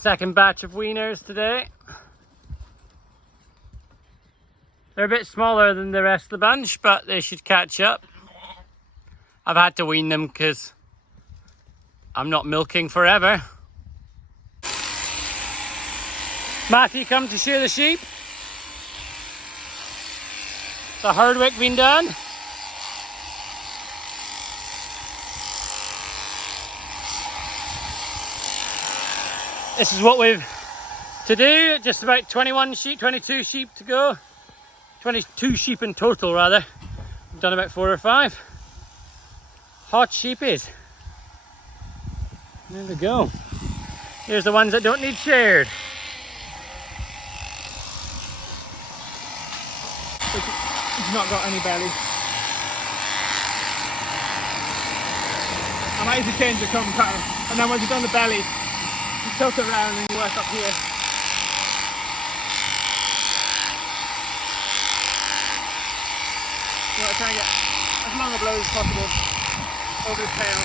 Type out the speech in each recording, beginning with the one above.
Second batch of weaners today. They're a bit smaller than the rest of the bunch, but they should catch up. I've had to wean them because I'm not milking forever. Matthew come to shear the sheep. The herdwick been done. This is what we've to do. Just about 21 sheep, 22 sheep to go. 22 sheep in total rather. We've done about 4 or 5. Hot sheepies. There we go. Here's the ones that don't need sheared. It's not got any belly. I might have to change the comb cutter, and then once you've done the belly, you tilt it around and you work up here. You want to try and get as long a blow as possible over the tail.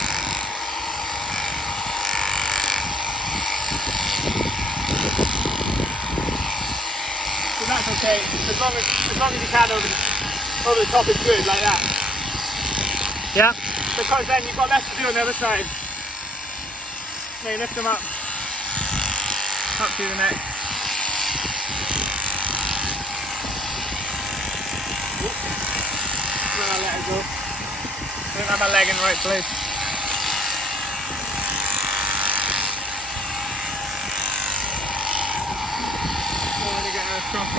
So that's okay, as long as you can over the top is good, like that. Yeah. Because then you've got less to do on the other side. Now you lift them up through the neck. Then I'll let it go. I don't have my leg in the right place. Don't want to get across.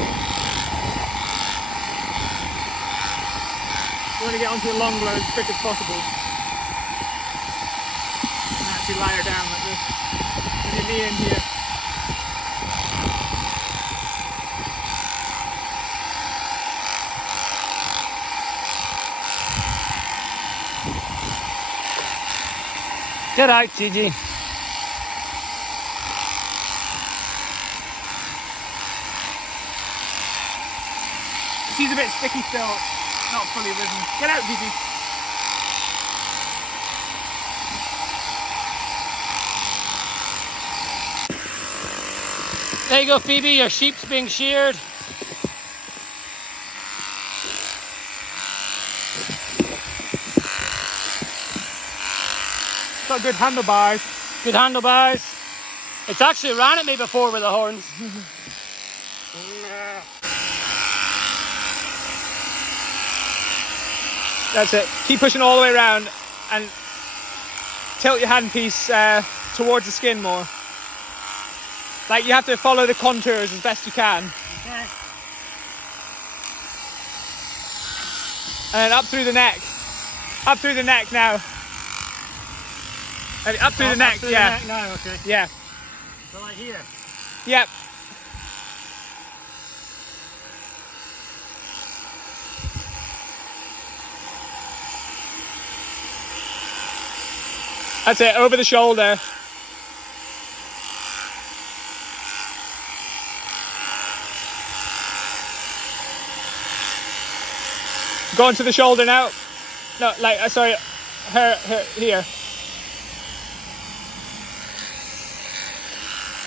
You want to get onto the long blow as quick as possible. And actually lie her down like this. With your knee in here. Get out, Gigi. She's a bit sticky still. Not fully risen. Get out, Gigi. There you go, Phoebe. Your sheep's being sheared. Got good handlebars. Good handlebars. It's actually ran at me before with the horns. That's it. Keep pushing all the way around and tilt your handpiece towards the skin more. Like you have to follow the contours as best you can. Okay. And then up through the neck. Up through the neck now. Up through the neck, up through yeah. the neck now, okay. Yeah. So like here. Yep. That's it, over the shoulder. Going to the shoulder now. No, like, sorry, her, here.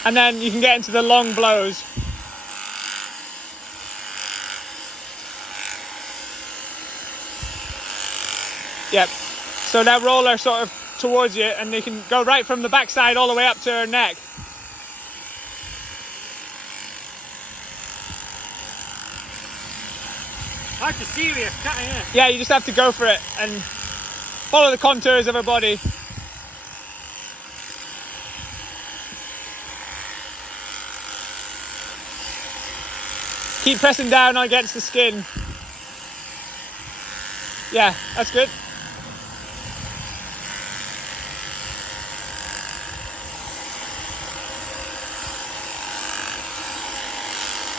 And then you can get into the long blows. Yep. So now roll her sort of towards you, and you can go right from the backside all the way up to her neck. Hard to serious cutting it. Yeah, you just have to go for it and follow the contours of her body. Keep pressing down against the skin. Yeah, that's good.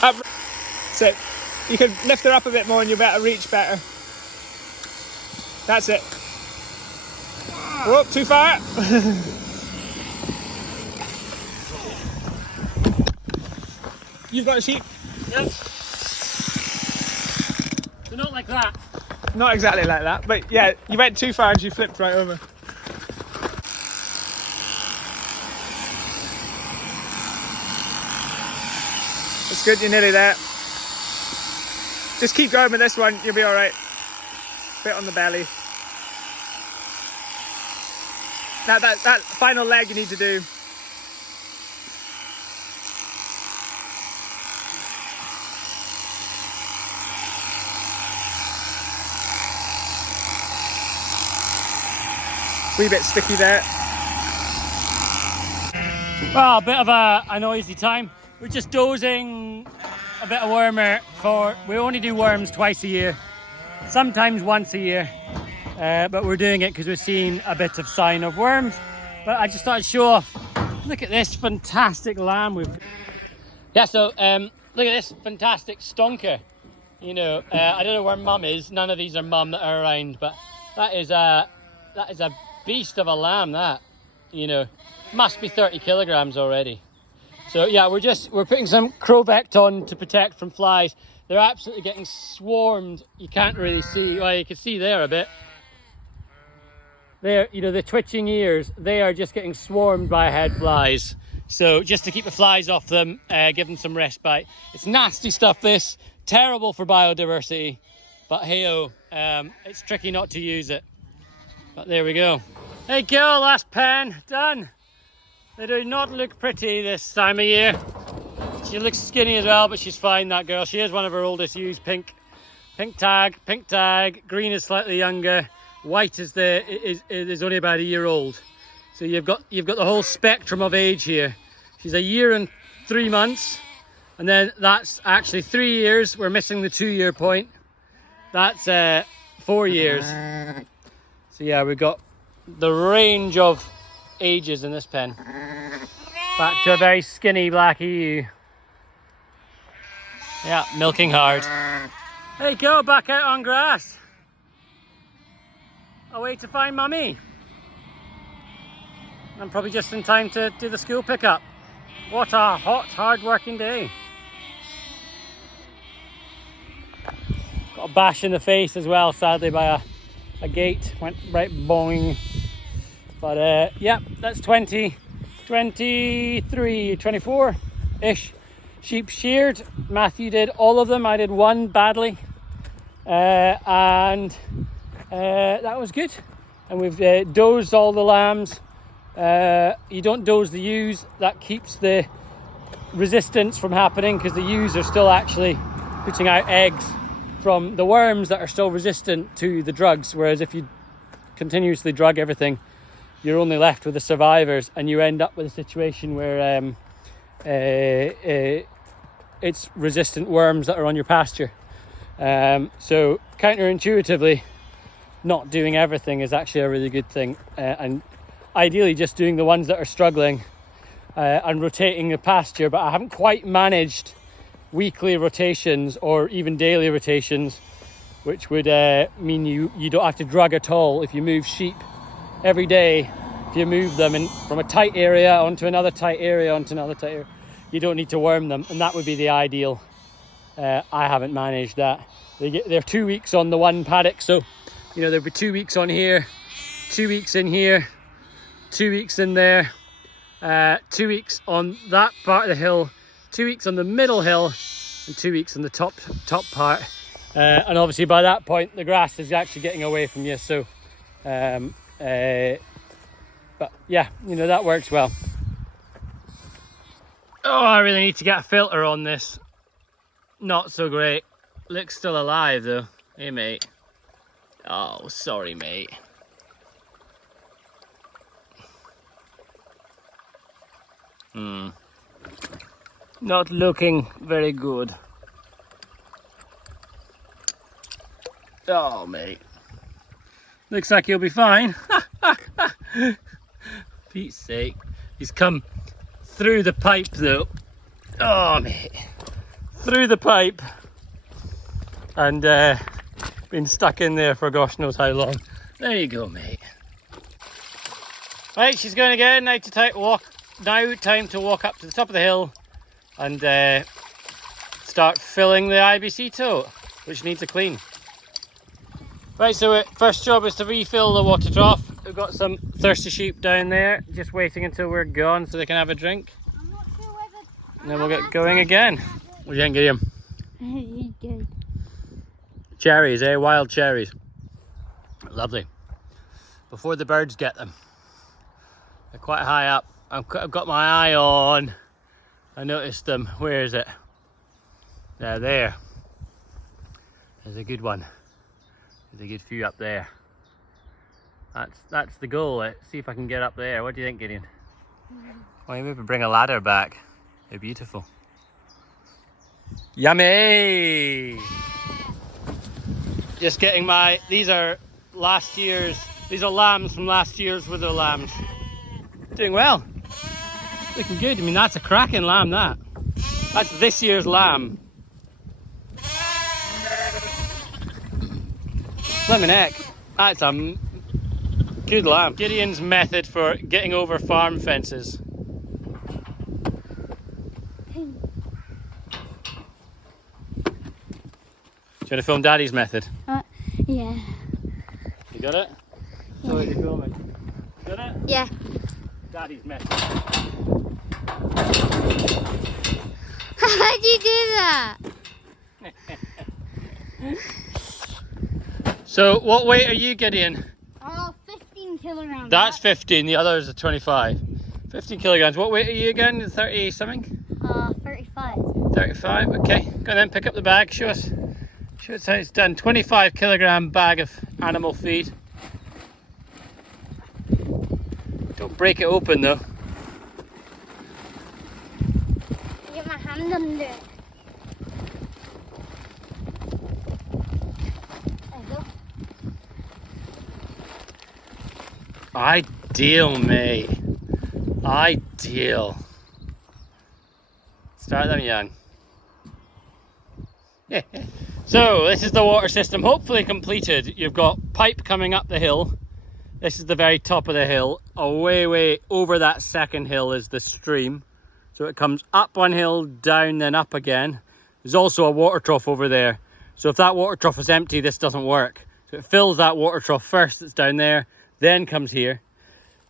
Up. That's it. You can lift her up a bit more and you'll be able to reach better. That's it. Whoop, too far. You've got a sheep? Yes. They're not like that. Not exactly like that, but yeah, you went too far and she flipped right over. It's good, you're nearly there. Just keep going with this one, you'll be alright. Bit on the belly. That final leg you need to do. Wee bit sticky there. Well, a bit of a noisy time. We're just dozing a bit of wormer we only do worms twice a year, sometimes once a year, but we're doing it because we're seeing a bit of sign of worms. But I just thought I'd show off. Look at this fantastic lamb yeah, so look at this fantastic stonker. You know, I don't know where mum is. None of these are mum that are around, but that is a beast of a lamb, that, you know, must be 30 kilograms already. So yeah, we're putting some Crowvect on to protect from flies. They're absolutely getting swarmed. You can't really see, well, you can see there a bit. There, you know, the twitching ears, they are just getting swarmed by head flies. So just to keep the flies off them, give them some respite. It's nasty stuff, this, terrible for biodiversity, but hey-oh, it's tricky not to use it. But there we go. There you go, last pen, done. They do not look pretty this time of year. She looks skinny as well, but she's fine, that girl. She is one of her oldest ewes, pink tag, green is slightly younger, white is only about a year old. So you've got the whole spectrum of age here. She's a year and 3 months, and then that's actually 3 years. We're missing the 2-year point. That's 4 years. So yeah, we've got the range of ages in this pen. Back to a very skinny black ewe. Yeah, milking hard. There you go, back out on grass. Away to find mummy. I'm probably just in time to do the school pickup. What a hot, hard working day. Got a bash in the face as well, sadly, by a gate. Went right boing. But yeah, that's 20, 23, 24-ish sheep sheared. Matthew did all of them. I did one badly. And that was good. And we've dozed all the lambs. You don't doze the ewes. That keeps the resistance from happening, because the ewes are still actually putting out eggs from the worms that are still resistant to the drugs. Whereas if you continuously drug everything, you're only left with the survivors, and you end up with a situation where it's resistant worms that are on your pasture. So counterintuitively, not doing everything is actually a really good thing, and ideally just doing the ones that are struggling and rotating the pasture. But I haven't quite managed weekly rotations or even daily rotations, which would mean you don't have to drug at all. If you move sheep every day, if you move them from a tight area onto another tight area onto another tight area, you don't need to worm them, and that would be the ideal. I haven't managed that. They're 2 weeks on the one paddock, so you know there'll be 2 weeks on here, 2 weeks in here, 2 weeks in there, 2 weeks on that part of the hill, 2 weeks on the middle hill, and 2 weeks on the top part. And obviously by that point the grass is actually getting away from you. So, but yeah, you know, that works well. Oh, I really need to get a filter on this. Not so great. Looks still alive though. Hey mate. Oh, sorry mate. Not looking very good. Oh mate. Looks like he'll be fine. Pete's sake. He's come through the pipe though. Oh mate. Through the pipe. And been stuck in there for gosh knows how long. There you go, mate. Right, she's going again. Now time to walk up to the top of the hill and start filling the IBC tote, which needs a clean. Right, so our first job is to refill the water trough. We've got some thirsty sheep down there, just waiting until we're gone so they can have a drink. I'm not sure whether... And then we'll get going again. What do you think, Gideon? Good. Cherries, eh? Wild cherries. Lovely. Before the birds get them. They're quite high up. I've got my eye on. I noticed them. Where is it? They're there. There's a good one. There's a good few up there. That's the goal. See if I can get up there. What do you think, Gideon? Well, maybe bring a ladder back. They're beautiful. Yummy! Just getting my, these are lambs from last year's wither lambs. Doing well. Looking good. I mean, that's a cracking lamb, that. That's this year's lamb. Flipping heck. That's a good lamb. Gideon's method for getting over farm fences. Do you want to film Daddy's method? Yeah. You got it? So what are you filming? You got it? Yeah. Daddy's method. How'd you do that? So what weight are you, Gideon? Oh, 15 kilograms. That's 15, the other is a 25. 15 kilograms. What weight are you again? 30 something? 35. 35, okay. Go on then, pick up the bag, show us. Show us how it's done. 25 kilogram bag of animal feed. Don't break it open though. Get my hand under it. There you go. Ideal, mate. Ideal. Start them young. So this is the water system, hopefully completed. You've got pipe coming up the hill. This is the very top of the hill. Way over that second hill is the stream. So it comes up one hill, down, then up again. There's also a water trough over there. So if that water trough is empty, this doesn't work. So it fills that water trough first, that's down there, then comes here.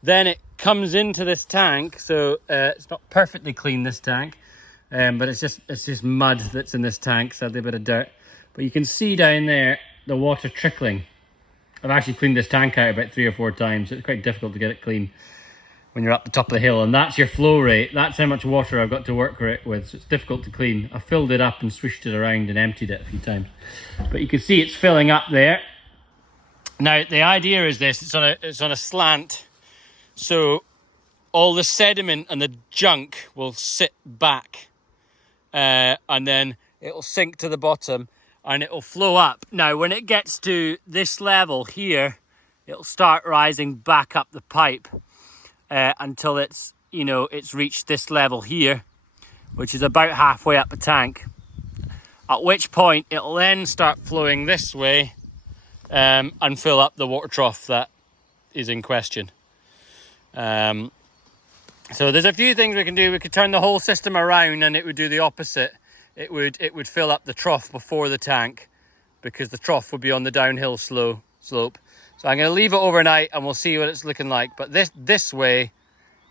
Then it comes into this tank. So it's not perfectly clean, this tank. But it's just mud that's in this tank, sadly a bit of dirt. But you can see down there the water trickling. I've actually cleaned this tank out about 3 or 4 times. It's quite difficult to get it clean when you're up the top of the hill. And that's your flow rate. That's how much water I've got to work with. So it's difficult to clean. I filled it up and swished it around and emptied it a few times. But you can see it's filling up there. Now the idea is this: it's on a slant, so all the sediment and the junk will sit back. And then it'll sink to the bottom and it'll flow up. Now when it gets to this level here, it'll start rising back up the pipe until it's reached this level here, which is about halfway up the tank, at which point it'll then start flowing this way and fill up the water trough that is in question. So there's a few things we can do. We could turn the whole system around and it would do the opposite. It would fill up the trough before the tank, because the trough would be on the downhill slope. So I'm going to leave it overnight and we'll see what it's looking like. But this way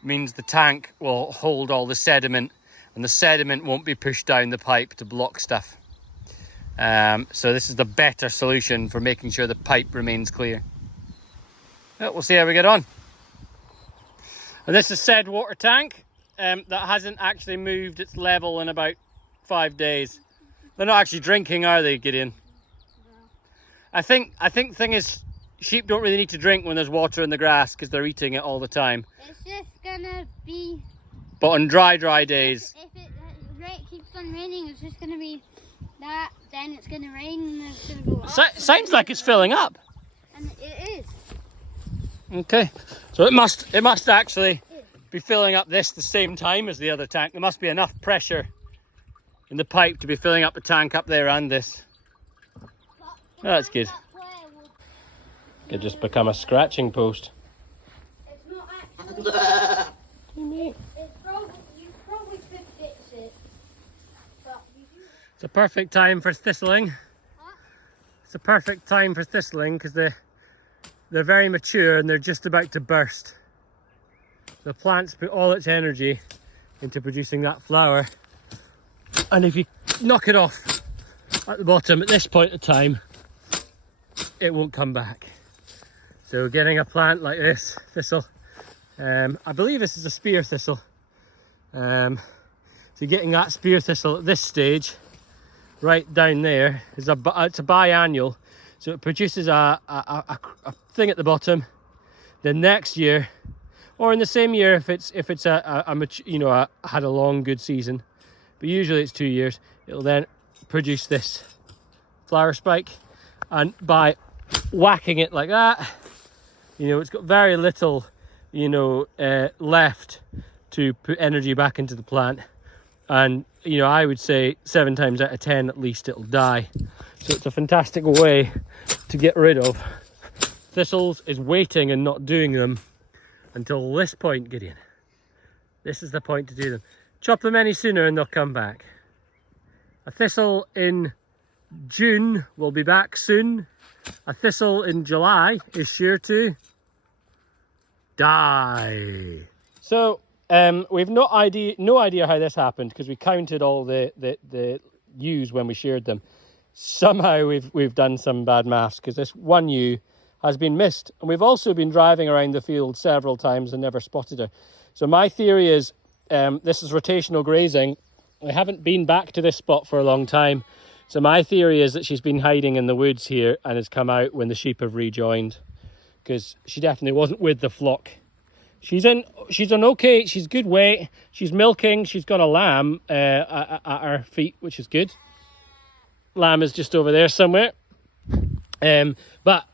means the tank will hold all the sediment and the sediment won't be pushed down the pipe to block stuff. So this is the better solution for making sure the pipe remains clear. Well, we'll see how we get on. And this is said water tank that hasn't actually moved its level in about 5 days. They're not actually drinking, are they, Gideon? No. I think thing is, sheep don't really need to drink when there's water in the grass because they're eating it all the time. It's just gonna be... But on dry days... If it keeps on raining, it's just gonna be that, then it's gonna rain and it's gonna go up. Sounds like it's filling up. And it is. Okay, so it must actually be filling up this the same time as the other tank. There must be enough pressure in the pipe to be filling up the tank up there and this. Oh, that's good. Could just become a scratching post. It's not actually... you probably could fix it. But It's a perfect time for thistling. What? It's a perfect time for thistling because they're very mature and they're just about to burst. The plant's put all its energy into producing that flower. And if you knock it off at the bottom, at this point of time, it won't come back. So getting a plant like this, thistle, I believe this is a spear thistle. So getting that spear thistle at this stage, right down there, is it's a biannual. So it produces a thing at the bottom. The next year, or in the same year if it's had a long good season, but usually it's 2 years, it'll then produce this flower spike. And by whacking it like that, it's got very little left to put energy back into the plant. And I would say 7 times out of 10 at least it'll die. So it's a fantastic way to get rid of thistles, is waiting and not doing them until this point, Gideon. This is the point to do them. Chop them any sooner and they'll come back. A thistle in June will be back soon. A thistle in July is sure to die. So we've no idea how this happened, because we counted all the ewes when we sheared them. Somehow we've done some bad maths, because this one ewe has been missed, and we've also been driving around the field several times and never spotted her. So my theory is this is rotational grazing. We haven't been back to this spot for a long time, so my theory is that she's been hiding in the woods here and has come out when the sheep have rejoined, because she definitely wasn't with the flock. She's an okay, she's good weight, she's milking, she's got a lamb at her feet, which is good. Lamb is just over there somewhere. But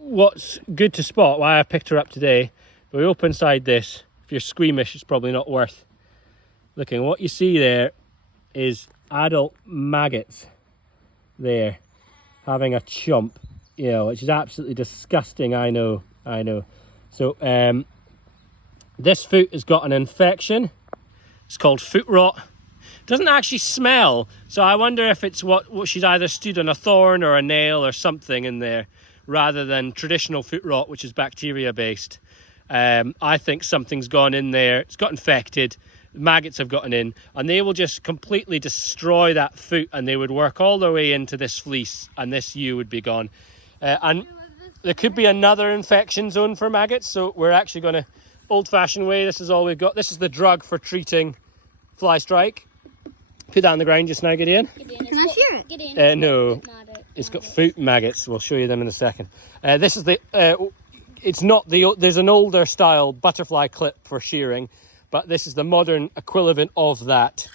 what's good to spot, why I picked her up today, if we open inside this, if you're squeamish, it's probably not worth looking. What you see there is adult maggots there having a chomp, which is absolutely disgusting. I know. So this foot has got an infection. It's called foot rot. It doesn't actually smell, so I wonder if it's what she's either stood on a thorn or a nail or something in there, rather than traditional foot rot, which is bacteria based. I think something's gone in there, it's got infected, maggots have gotten in, and they will just completely destroy that foot, and they would work all their way into this fleece, and this ewe would be gone. And there could be another infection zone for maggots, so we're actually going to old-fashioned way. This is all we've got. This is the drug for treating fly strike. Put that on the ground just now, Gideon. Can I shear it? No, it's got foot maggots. We'll show you them in a second. This is the. It's not the. There's an older style butterfly clip for shearing, but this is the modern equivalent of that.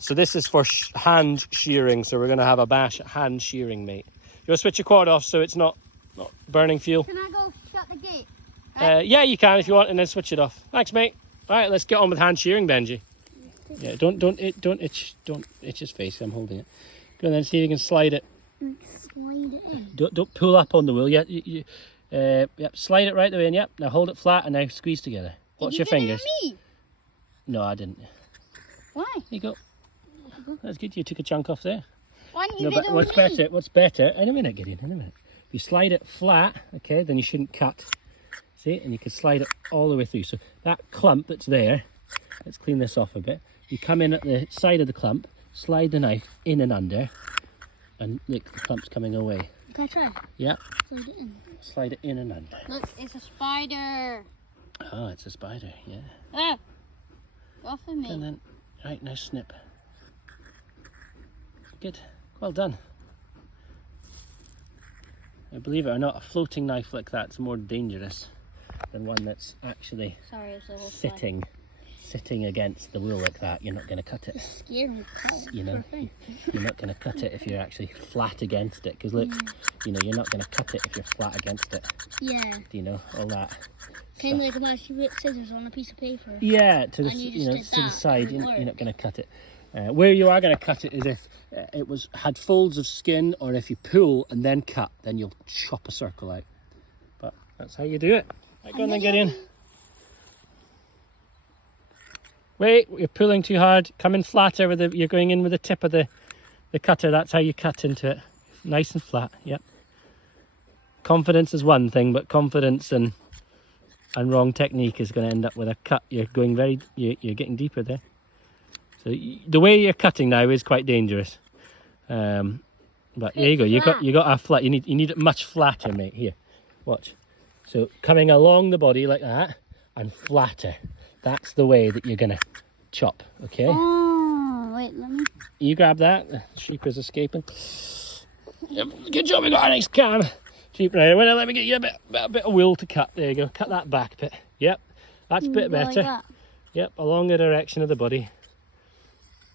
So this is for hand shearing. So we're going to have a bash at hand shearing, mate. You want to switch your quad off so it's not burning fuel? Can I go shut the gate? Yeah, you can if you want, and then switch it off. Thanks, mate. All right, let's get on with hand shearing, Benji. Yeah, don't itch his face. I'm holding it. Go on then, see if you can slide it. Slide it in. Don't pull up on the wheel. Yep, slide it right the way in. Yep. Now hold it flat and now squeeze together. Watch your fingers. Me? No, I didn't. Why? There you go. That's good. You took a chunk off there. Why didn't you do it what's with better? me? What's better? In a minute, Gideon. In a minute. If you slide it flat, okay, then you shouldn't cut. See, and you can slide it all the way through. So that clump that's there, let's clean this off a bit. You come in at the side of the clump, slide the knife in and under, and look, the clump's coming away. Can I try? Yeah. Slide it in. Slide it in and under. Look, it's a spider. Oh, it's a spider, yeah. Ah, go off of me. And then, right, now snip. Good, well done. Now, believe it or not, a floating knife like that's more dangerous than one that's actually Sorry, it's a whole sitting against the wheel like that. You're not going to cut it. It's scary. You're not going to cut it if you're actually flat against it, because look, you're not going to cut it if you're flat against it. Yeah. All that Kind of like if you put scissors on a piece of paper. Yeah, to the to the side. You're not going to cut it. Where you are going to cut it is if it had folds of skin, or if you pull and then cut, then you'll chop a circle out. But that's how you do it. Right, go on then, get in. Wait, you're pulling too hard. Come in flat over the. You're going in with the tip of the cutter. That's how you cut into it. Nice and flat. Yep. Confidence is one thing, but confidence and wrong technique is going to end up with a cut. You're going you're getting deeper there. So the way you're cutting now is quite dangerous. But there you go. You got a flat. You need it much flatter, mate. Here, watch. So coming along the body like that and flatter. That's the way that you're gonna chop. Okay. Oh, wait, let me. You grab that. The sheep is escaping. Yep, good job. We got a nice calm sheep rider. Well, let me get you a bit of wool to cut. There you go. Cut that back bit. Yep, that's a bit Go better. like that. Yep, along the direction of the body.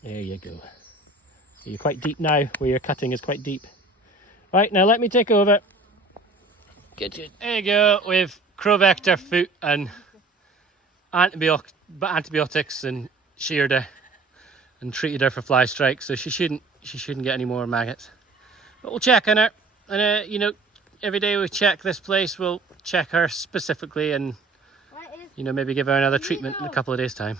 There you go. You're quite deep now. Where you're cutting is quite deep. Right, now let me take over. Get you. There you go. We've crow vector foot and antibiotics and sheared her and treated her for fly strikes, so she shouldn't get any more maggots. But we'll check on her, and you know, every day we check this place, we'll check her specifically, and you know, maybe give her another treatment in a couple of days' time.